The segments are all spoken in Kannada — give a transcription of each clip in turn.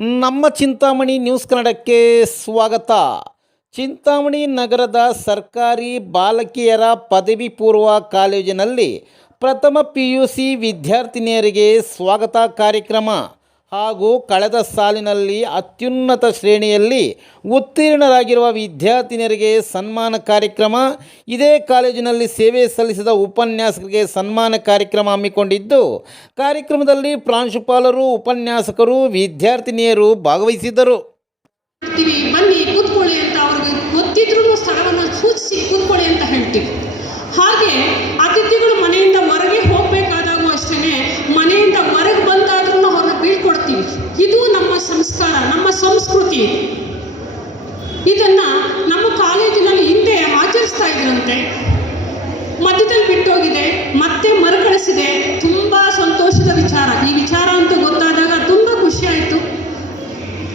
ನಮ್ಮ ಚಿಂತಾಮಣಿ ನ್ಯೂಸ್ ಕನ್ನಡಕ್ಕೆ ಸ್ವಾಗತ. ಚಿಂತಾಮಣಿ ನಗರದ ಸರ್ಕಾರಿ ಬಾಲಕಿಯರ ಪದವಿ ಪೂರ್ವ ಕಾಲೇಜಿನಲ್ಲಿ ಪ್ರಥಮ ಪಿ ಯು ಸಿ ವಿದ್ಯಾರ್ಥಿನಿಯರಿಗೆ ಸ್ವಾಗತ ಕಾರ್ಯಕ್ರಮ. ಹಾಗೂ ಕಳೆದ ಸಾಲಿನಲ್ಲಿ ಅತ್ಯುನ್ನತ ಶ್ರೇಣಿಯಲ್ಲಿ ಉತ್ತೀರ್ಣರಾಗಿರುವ ವಿದ್ಯಾರ್ಥಿನಿಯರಿಗೆ ಸನ್ಮಾನ ಕಾರ್ಯಕ್ರಮ, ಇದೇ ಕಾಲೇಜಿನಲ್ಲಿ ಸೇವೆ ಸಲ್ಲಿಸಿದ ಉಪನ್ಯಾಸಕರಿಗೆ ಸನ್ಮಾನ ಕಾರ್ಯಕ್ರಮ ಹಮ್ಮಿಕೊಂಡಿದ್ದು, ಕಾರ್ಯಕ್ರಮದಲ್ಲಿ ಪ್ರಾಂಶುಪಾಲರು, ಉಪನ್ಯಾಸಕರು, ವಿದ್ಯಾರ್ಥಿನಿಯರು ಭಾಗವಹಿಸಿದ್ದರು. ಹಾಗೆ ಅತಿಥಿಗಳು ಮನೆಯಿಂದ ಹೊರಗೆ ಹೋಗಬೇಕಾದಾಗೂ ಅಷ್ಟೇ ಮನೆಯಿಂದ ಹೊರಗೆ ಇದು ನಮ್ಮ ಸಂಸ್ಕಾರ, ನಮ್ಮ ಸಂಸ್ಕೃತಿ. ಇದನ್ನ ನಮ್ಮ ಕಾಲೇಜಿನಲ್ಲಿ ಹಿಂದೆ ಆಚರಿಸ್ತಾ ಇದ್ರಂತೆ. ಮಧ್ಯದಲ್ಲಿ ಬಿಟ್ಟೋಗಿದೆ, ಮತ್ತೆ ಮರುಕಳಿಸಿದೆ. ತುಂಬಾ ಸಂತೋಷದ ವಿಚಾರ. ಈ ವಿಚಾರ ಅಂತ ಗೊತ್ತಾದಾಗ ತುಂಬಾ ಖುಷಿ ಆಯ್ತು.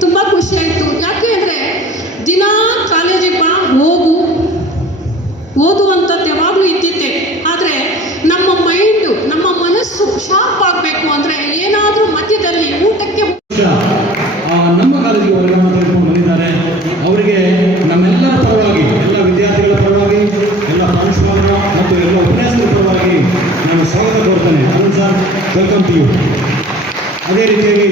ತುಂಬಾ ಖುಷಿ ಆಯ್ತು. ಯಾಕೆ ಅಂದ್ರೆ ದಿನಾ ಕಾಲೇಜಿಗೆ ಬಾ, ಹೋಗು. ಓದುವಂಥದ್ದು ಮಧ್ಯದಲ್ಲಿ ಊಟಕ್ಕೆ ನಮ್ಮ ಕಾಲೇಜಿಗೆ ವರ್ಗಾವಣೆ ಬಂದಿದ್ದಾರೆ. ಅವರಿಗೆ ನಮ್ಮೆಲ್ಲರ ಪರವಾಗಿ, ಎಲ್ಲ ವಿದ್ಯಾರ್ಥಿಗಳ ಪರವಾಗಿ, ಎಲ್ಲ ಪ್ರಾಂಶುಪಾಲರ ಮತ್ತು ಎಲ್ಲ ಉಪನ್ಯಾಸಕರ ಪರವಾಗಿ ನಾನು ಸ್ವಾಗತ ಕೋರ್ತೇನೆ. Anant sir welcome to you ಅದೇ ರೀತಿಯಾಗಿ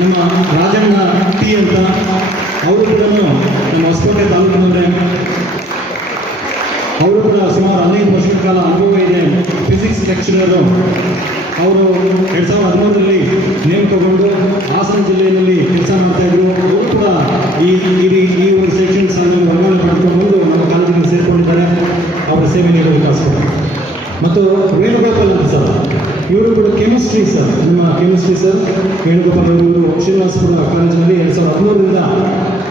ನಮ್ಮ ರಾಜಣ್ಣ ಟಿ ಅಂತ ಅವರು ಕೂಡ ನಮ್ಮ ಹೊಸಕೋಟೆ ತಾಲೂಕಿನವರೇ. ಅವರು ಕೂಡ ಸುಮಾರು ಹದಿನೈದು ವರ್ಷಗಳ ಕಾಲ ಅನುಭವ ಇದೆ. ಫಿಸಿಕ್ಸ್ ಲೆಕ್ಚರರು ಅವರು ಎರಡ್ ಸಾವಿರದ ಹದಿಮೂರರಲ್ಲಿ ನೇಮಕಗೊಂಡು ಹಾಸನ ಜಿಲ್ಲೆಯಲ್ಲಿ ಕೆಲಸ ಮಾಡ್ತಾ ಇದ್ರು. ಅವರು ಕೂಡ ಈ ಈ ಈ ಒಂದು ಶೈಕ್ಷಣಿಕ ವರ್ಗಾವಣೆ ಪಡೆದುಕೊಂಡು ಬಂದು ನಮ್ಮ ಕಾಲೇಜಿಗೆ ಸೇರಿಕೊಂಡಿದ್ದಾರೆ. ಅವರ ಸೇವೆ ನೀಡಬೇಕಾಗ್ತದೆ ಮತ್ತು ವೇಣುಗೋಪಾಲ್ ಸರ್, ಇವರು ಕೂಡ ಕೆಮಿಸ್ಟ್ರಿ ಸರ್, ನಮ್ಮ ಕೆಮಿಸ್ಟ್ರಿ ಸರ್ ವೇಣುಗೋಪಾಲ್ ಅವರು ಶ್ರೀನಿವಾಸಪುರ ಕಾಲೇಜಿನಲ್ಲಿ ಎರಡು ಸಾವಿರದ ಹದಿಮೂರರಿಂದ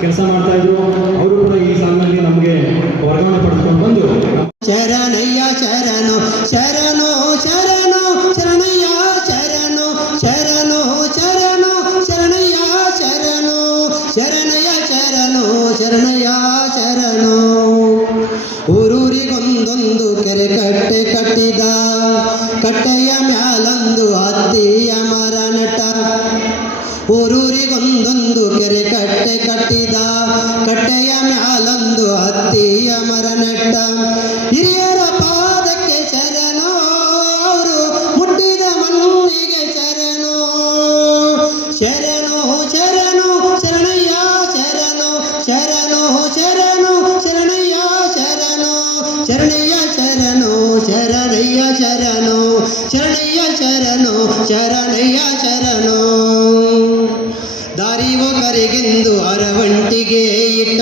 ಕೆಲಸ ಮಾಡ್ತಾ ಇದ್ರು. ಅವರು ಕೂಡ ಈ ಸಾಲಿನಲ್ಲಿ ನಮಗೆ ವರ್ಗಾವಣೆ ಪಡೆದುಕೊಂಡು ಬಂದು ಶರಣಯ್ಯ ಶರಣು ಶರಣು ಶರಣು. ಶರಣಯ್ಯ ಶರಣು ಊರೂರಿಗೊಂದೊಂದು ಕೆರೆ ಕಟ್ಟೆ ಕಟ್ಟಿದ. ಕಟ್ಟೆಯ ಮ್ಯಾಲಂದು ಹತ್ತಿಯ ಮರ ನೆಟ್ಟ. ಊರೂರಿಗೊಂದೊಂದು ಕೆರೆ ಕಟ್ಟೆ ಕಟ್ಟಿದ. ಕಟ್ಟೆಯ ಮ್ಯಾಲೊಂದು ಹತ್ತಿಯ ಮರ ನೆಟ್ಟ. ಹಿರಿಯರ ಶರಣಯ್ಯ ಶರಣು ಶರಣಯ್ಯ ಶರಣು ಶರಣಯ್ಯ ಶರಣು ಶರಣಯ್ಯ ಶರಣು. ದಾರಿವೋ ಕರೆಗೆಂದು ಅರವಂಟಿಗೆ ಇಟ್ಟ,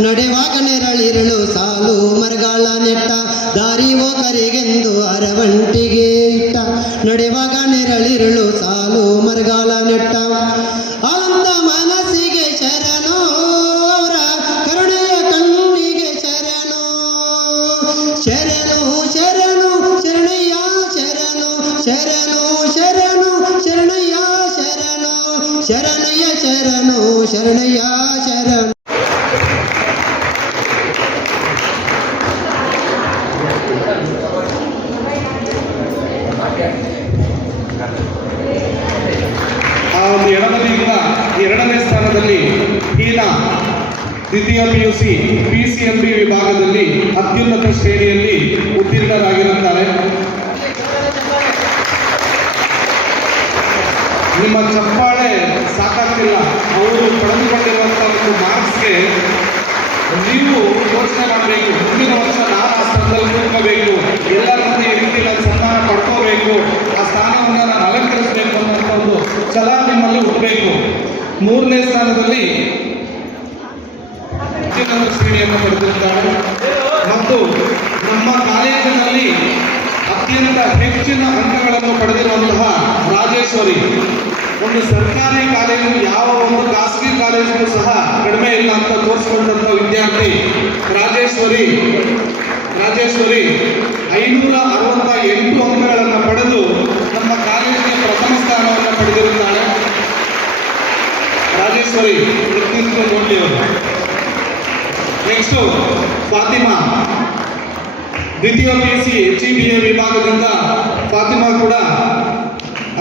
ನಡೆವಾಗ ನೆರಳಿರಳು ಸಾಲು ಮರಗಾಳ ನೆಟ್ಟ ದಾರಿವೋ ಕರೆಗೆಂದು ಅರವಂಟಿಗೆ ಇಟ್ಟ, ನಡೆವಾಗ ನೆರಳಿರಳು ಸಾಲು ಶರಣಯ್ಯ ಶರಣ ಆ ಒಂದು ಎರಡನೇ ಸ್ಥಾನದಲ್ಲಿ ಹೀನಾ ದ್ವಿತೀಯ P U C P C M B ವಿಭಾಗದಲ್ಲಿ ಅತ್ಯುನ್ನತ ಶ್ರೇಣಿಯಲ್ಲಿ ಉತ್ತೀರ್ಣರಾಗಿರುತ್ತಾರೆ ನಿಮ್ಮ ಚಪ್ಪಾಳೆ ಸಾಕಾಗ್ತಿಲ್ಲ. ಅವರು ಪಡೆದುಕೊಂಡಿರುವಂತಹ ಒಂದು ಮಾರ್ಕ್ಸ್ಗೆ ನೀವು ಯೋಚನೆ ಮಾಡಬೇಕು. ಮುಂದಿನ ವರ್ಷ ನಾನು ಆ ಸ್ಥಾನದಲ್ಲಿ ಕೂತ್ಕೋಬೇಕು. ಎಲ್ಲರನ್ನ ಈ ರೀತಿ ನಾನು ಸನ್ಮಾನ ಪಡ್ಕೋಬೇಕು. ಆ ಸ್ಥಾನವನ್ನು ನಾನು ಅಲಂಕರಿಸಬೇಕು ಅನ್ನುವಂಥ ಒಂದು ಛಲ ನಿಮ್ಮಲ್ಲಿ ಹುಟ್ಟಬೇಕು. ಮೂರನೇ ಸ್ಥಾನದಲ್ಲಿ ಶ್ರೇಣಿಯನ್ನು ಪಡೆದಿರುತ್ತಾರೆ ಮತ್ತು ನಮ್ಮ ಕಾಲೇಜಿನಲ್ಲಿ ಅತ್ಯಂತ ಹೆಚ್ಚಿನ ಅಂಕಗಳನ್ನು ಪಡೆದಿರುವಂತಹ ರಾಜೇಶ್ವರಿ. ಒಂದು ಸರ್ಕಾರಿ ಕಾಲೇಜು, ಯಾವ ಒಂದು ಖಾಸಗಿ ಕಾಲೇಜು ಸಹ ಕಡಿಮೆ ಇಲ್ಲ ಅಂತ ತೋರಿಸ್ಕೊಂಡಂತ ವಿದ್ಯಾರ್ಥಿ ರಾಜೇಶ್ವರಿ. ರಾಜೇಶ್ವರಿ, ಐನೂರ ಅರವತ್ತ ಎಂಟು ಅಂಕಗಳನ್ನು ಪಡೆದು ನಮ್ಮ ಕಾಲೇಜಿಗೆ ಪ್ರಥಮ ಸ್ಥಾನವನ್ನು ಪಡೆದಿರುತ್ತಾಳೆ. ರಾಜೇಶ್ವರಿ ಪ್ರತಿನಿಧಿಸಿದ ನೋಡ್ಲಿ ಅವರು ನೆಕ್ಸ್ಟು ಫಾತಿಮಾ. ದ್ವಿತೀಯ P C H E B A ವಿಭಾಗದಿಂದ ಫಾತಿಮಾ ಕೂಡ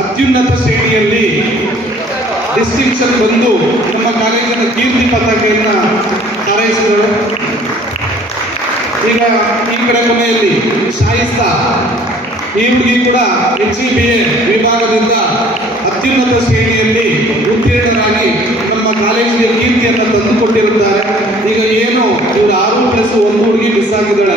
ಅತ್ಯುನ್ನತ ಶ್ರೇಣಿಯಲ್ಲಿ ಡಿಸ್ಟಿಂಕ್ಷನ್ ಬಂದು ನಮ್ಮ ಕಾಲೇಜಿನ ಕೀರ್ತಿ ಪತಾಕೆಯನ್ನ ಹಾರೈಸಿದರು. ಈಗ ಈ ಕಡೆ ಕೊನೆಯಲ್ಲಿ ಶಾಯಿಸ್ತಾ, ಈ ಹುಡುಗಿ ಕೂಡ ಎಚ್ ಇ ಬಿ ಎ ವಿಭಾಗದಿಂದ ಅತ್ಯುನ್ನತ ಶ್ರೇಣಿಯಲ್ಲಿ ಉತ್ತೀರ್ಣರಾಗಿ ನಮ್ಮ ಕಾಲೇಜಿಗೆ ಕೀರ್ತಿಯನ್ನು ತಂದುಕೊಟ್ಟಿರುತ್ತಾರೆ. ಈಗ ಏನು, ಇವರು ಆರು ಪ್ಲಸ್ ಒಂದು ಹುಡುಗಿ ಮಿಸ್ ಆಗಿದ್ದಾಳೆ.